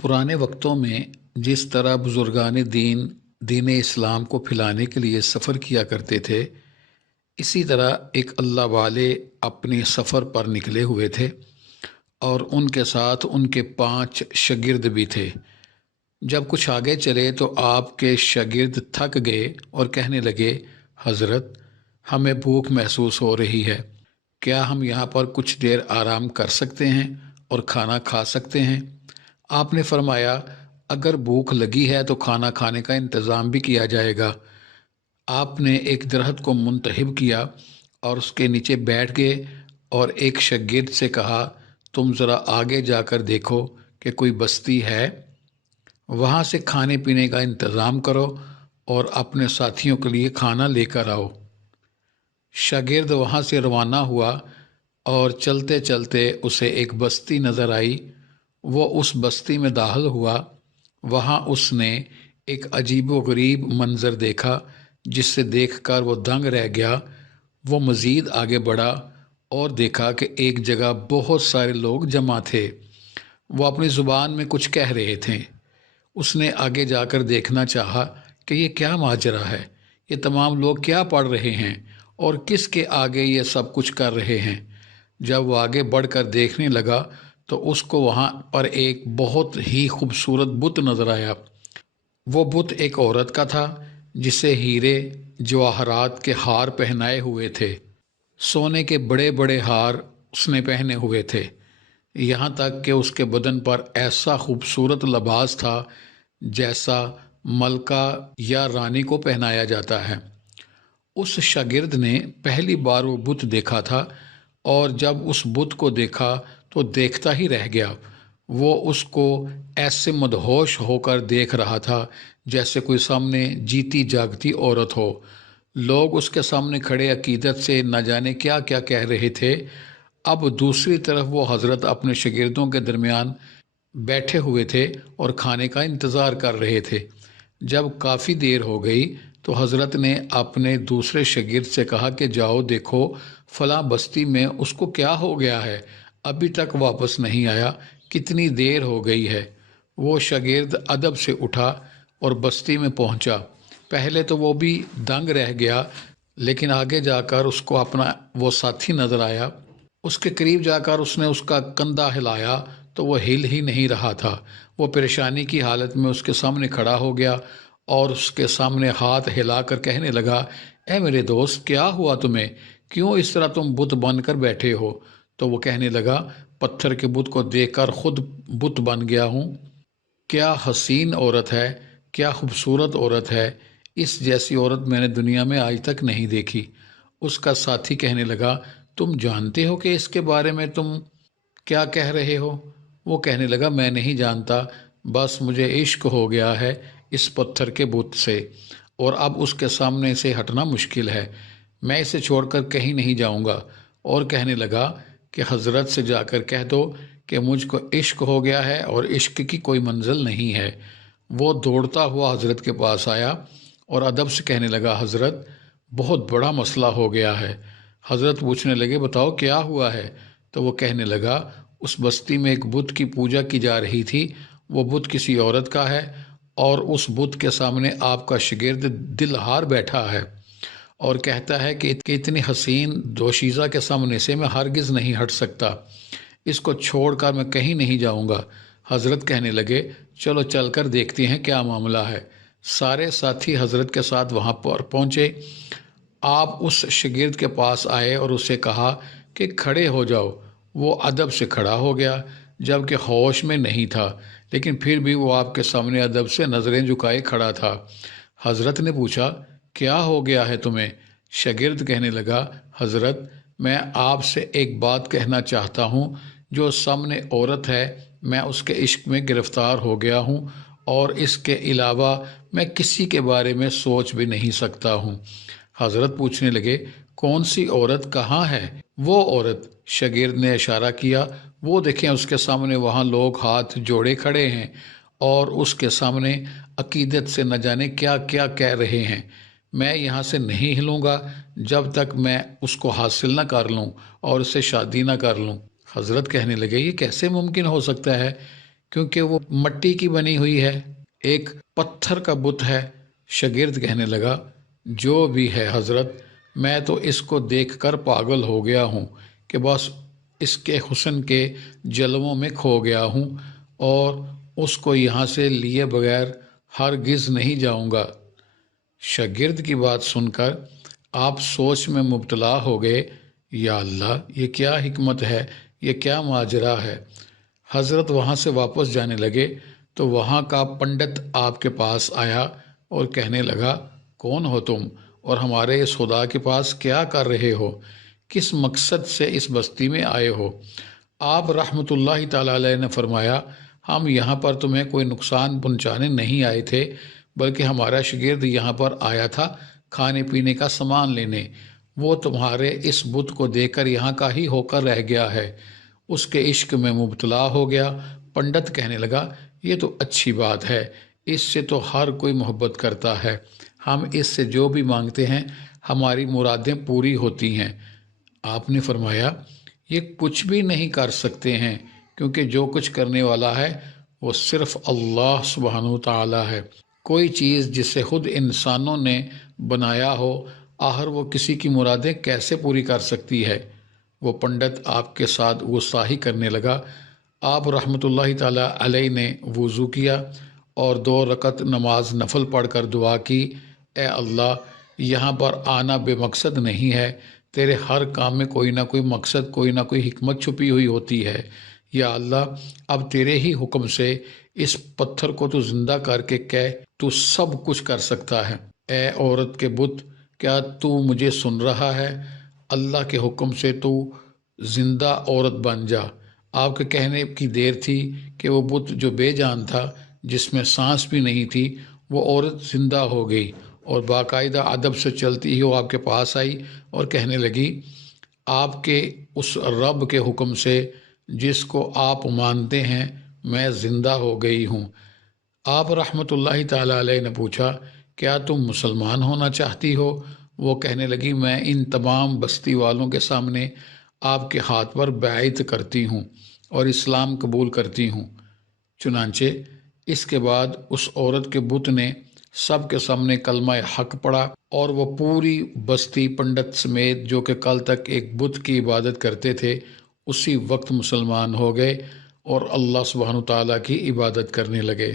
पुराने वक्तों में जिस तरह बुजुर्गान दीन दीन इस्लाम को फैलाने के लिए सफ़र किया करते थे, इसी तरह एक अल्लाह वाले अपने सफ़र पर निकले हुए थे और उनके साथ उनके 5 शागिर्द भी थे। जब कुछ आगे चले तो आपके शागिर्द थक गए और कहने लगे, हज़रत, हमें भूख महसूस हो रही है, क्या हम यहाँ पर कुछ देर आराम कर सकते हैं और खाना खा सकते हैं? आपने फरमाया, अगर भूख लगी है तो खाना खाने का इंतज़ाम भी किया जाएगा। आपने एक दरख्त को मुंतहिब किया और उसके नीचे बैठ गए और एक शागिर्द से कहा, तुम ज़रा आगे जाकर देखो कि कोई बस्ती है, वहाँ से खाने पीने का इंतज़ाम करो और अपने साथियों के लिए खाना लेकर आओ। शागिर्द वहाँ से रवाना हुआ और चलते चलते उसे एक बस्ती नज़र आई। वो उस बस्ती में दाखिल हुआ। वहाँ उसने एक अजीबोगरीब मंज़र देखा जिससे देखकर वो दंग रह गया। वो मज़ीद आगे बढ़ा और देखा कि एक जगह बहुत सारे लोग जमा थे। वो अपनी ज़ुबान में कुछ कह रहे थे। उसने आगे जाकर देखना चाहा कि ये क्या माजरा है, ये तमाम लोग क्या पढ़ रहे हैं और किसके आगे ये सब कुछ कर रहे हैं। जब वो आगे बढ़कर देखने लगा तो उसको वहाँ पर एक बहुत ही खूबसूरत बुत नज़र आया। वो बुत एक औरत का था जिसे हीरे जवाहरात के हार पहनाए हुए थे। सोने के बड़े बड़े हार उसने पहने हुए थे, यहाँ तक कि उसके बदन पर ऐसा खूबसूरत लिबास था जैसा मलका या रानी को पहनाया जाता है। उस शागिर्द ने पहली बार वो बुत देखा था और जब उस बुत को देखा तो देखता ही रह गया। वो उसको ऐसे मदहोश होकर देख रहा था जैसे कोई सामने जीती जागती औरत हो। लोग उसके सामने खड़े अकीदत से न जाने क्या क्या कह रहे थे। अब दूसरी तरफ वो हज़रत अपने शागिर्दों के दरमियान बैठे हुए थे और खाने का इंतज़ार कर रहे थे। जब काफ़ी देर हो गई तो हज़रत ने अपने दूसरे शागिर्द से कहा कि जाओ देखो फ़लाँ बस्ती में उसको क्या हो गया है, अभी तक वापस नहीं आया, कितनी देर हो गई है। वो शागिर्द अदब से उठा और बस्ती में पहुंचा। पहले तो वो भी दंग रह गया, लेकिन आगे जाकर उसको अपना वो साथी नज़र आया। उसके करीब जाकर उसने उसका कंधा हिलाया तो वो हिल ही नहीं रहा था। वो परेशानी की हालत में उसके सामने खड़ा हो गया और उसके सामने हाथ हिलाकर कहने लगा, ए मेरे दोस्त, क्या हुआ तुम्हें, क्यों इस तरह तुम बुत बनकर बैठे हो? तो वो कहने लगा, पत्थर के बुत को देखकर खुद बुत बन गया हूँ। क्या हसीन औरत है, क्या खूबसूरत औरत है, इस जैसी औरत मैंने दुनिया में आज तक नहीं देखी। उसका साथी कहने लगा, तुम जानते हो कि इसके बारे में तुम क्या कह रहे हो? वो कहने लगा, मैं नहीं जानता, बस मुझे इश्क हो गया है इस पत्थर के बुत से और अब उसके सामने से हटना मुश्किल है। मैं इसे छोड़कर कहीं नहीं जाऊंगा। और कहने लगा कि हज़रत से जाकर कह दो कि मुझको इश्क हो गया है और इश्क की कोई मंजिल नहीं है। वो दौड़ता हुआ हज़रत के पास आया और अदब से कहने लगा, हज़रत, बहुत बड़ा मसला हो गया है। हज़रत पूछने लगे, बताओ क्या हुआ है? तो वो कहने लगा, उस बस्ती में एक बुत की पूजा की जा रही थी। वो बुत किसी औरत का है और उस बुत के सामने आपका शागिर्द दिलहार बैठा है और कहता है कि इतनी हसीन दोशीज़ा के सामने से मैं हरगिज़ नहीं हट सकता, इसको छोड़कर मैं कहीं नहीं जाऊंगा। हज़रत कहने लगे, चलो चलकर देखते हैं क्या मामला है। सारे साथी हज़रत के साथ वहाँ पर पहुँचे। आप उस शागिर्द के पास आए और उसे कहा कि खड़े हो जाओ। वो अदब से खड़ा हो गया, जबकि होश में नहीं था, लेकिन फिर भी वो आपके सामने अदब से नज़रें झुकाए खड़ा था। हज़रत ने पूछा, क्या हो गया है तुम्हें? शागिर्द कहने लगा, हज़रत, मैं आपसे एक बात कहना चाहता हूँ। जो सामने औरत है, मैं उसके इश्क में गिरफ़्तार हो गया हूँ और इसके अलावा मैं किसी के बारे में सोच भी नहीं सकता हूँ। हज़रत पूछने लगे, कौन सी औरत, कहाँ है वो औरत? शागिर्द ने इशारा किया, वो देखें उसके सामने वहाँ लोग हाथ जोड़े खड़े हैं और उसके सामने अकीदत से न जाने क्या क्या कह रहे हैं। मैं यहाँ से नहीं हिलूँगा जब तक मैं उसको हासिल न कर लूँ और उससे शादी न कर लूँ। हज़रत कहने लगे, ये कैसे मुमकिन हो सकता है کیونکہ وہ مٹی کی بنی ہوئی ہے، ایک پتھر کا بت ہے۔ شاگرد کہنے لگا جو بھی ہے حضرت، میں تو اس کو دیکھ کر پاگل ہو گیا ہوں کہ بس اس کے حسن کے جلووں میں کھو گیا ہوں اور اس کو یہاں سے لیے بغیر ہرگز نہیں جاؤں گا۔ شاگرد کی بات سن کر آپ سوچ میں مبتلا ہو گئے، یا اللہ، یہ کیا حکمت ہے، یہ کیا ماجرا ہے۔ حضرت وہاں سے واپس جانے لگے تو وہاں کا پنڈت آپ کے پاس آیا اور کہنے لگا کون ہو تم اور ہمارے اس خدا کے پاس کیا کر رہے ہو، کس مقصد سے اس بستی میں آئے ہو؟ آپ رحمۃ اللہ تعالی علیہ نے فرمایا ہم یہاں پر تمہیں کوئی نقصان پہنچانے نہیں آئے تھے، بلکہ ہمارا شاگرد یہاں پر آیا تھا کھانے پینے کا سامان لینے۔ وہ تمہارے اس بت کو دیکھ کر یہاں کا ہی ہو کر رہ گیا ہے، اس کے عشق میں مبتلا ہو گیا۔ پنڈت کہنے لگا یہ تو اچھی بات ہے، اس سے تو ہر کوئی محبت کرتا ہے، ہم اس سے جو بھی مانگتے ہیں ہماری مرادیں پوری ہوتی ہیں۔ آپ نے فرمایا یہ کچھ بھی نہیں کر سکتے ہیں، کیونکہ جو کچھ کرنے والا ہے وہ صرف اللہ سبحانہ وتعالی ہے۔ کوئی چیز جسے خود انسانوں نے بنایا ہو، آخر وہ کسی کی مرادیں کیسے پوری کر سکتی ہے؟ وہ پنڈت آپ کے ساتھ غصاہی کرنے لگا۔ آپ رحمۃ اللہ تعالی علیہ نے وضو کیا اور 2 رکعت نماز نفل پڑھ کر دعا کی، اے اللہ، یہاں پر آنا بے مقصد نہیں ہے، تیرے ہر کام میں کوئی نہ کوئی مقصد، کوئی نہ کوئی حکمت چھپی ہوئی ہوتی ہے۔ یا اللہ، اب تیرے ہی حکم سے اس پتھر کو تو زندہ کر کے کہہ تو سب کچھ کر سکتا ہے۔ اے عورت کے بت، کیا تو مجھے سن رہا ہے؟ اللہ کے حکم سے تو زندہ عورت بن جا۔ آپ کے کہنے کی دیر تھی کہ وہ بت جو بے جان تھا، جس میں سانس بھی نہیں تھی، وہ عورت زندہ ہو گئی اور باقاعدہ ادب سے چلتی ہی وہ آپ کے پاس آئی اور کہنے لگی آپ کے اس رب کے حکم سے جس کو آپ مانتے ہیں میں زندہ ہو گئی ہوں۔ آپ رحمۃ اللہ تعالی علیہ نے پوچھا کیا تم مسلمان ہونا چاہتی ہو؟ وہ کہنے لگی میں ان تمام بستی والوں کے سامنے آپ کے ہاتھ پر بیعت کرتی ہوں اور اسلام قبول کرتی ہوں۔ چنانچہ اس کے بعد اس عورت کے بت نے سب کے سامنے کلمہ حق پڑھا اور وہ پوری بستی پنڈت سمیت جو کہ کل تک ایک بت کی عبادت کرتے تھے اسی وقت مسلمان ہو گئے اور اللہ سبحانہ تعالیٰ کی عبادت کرنے لگے۔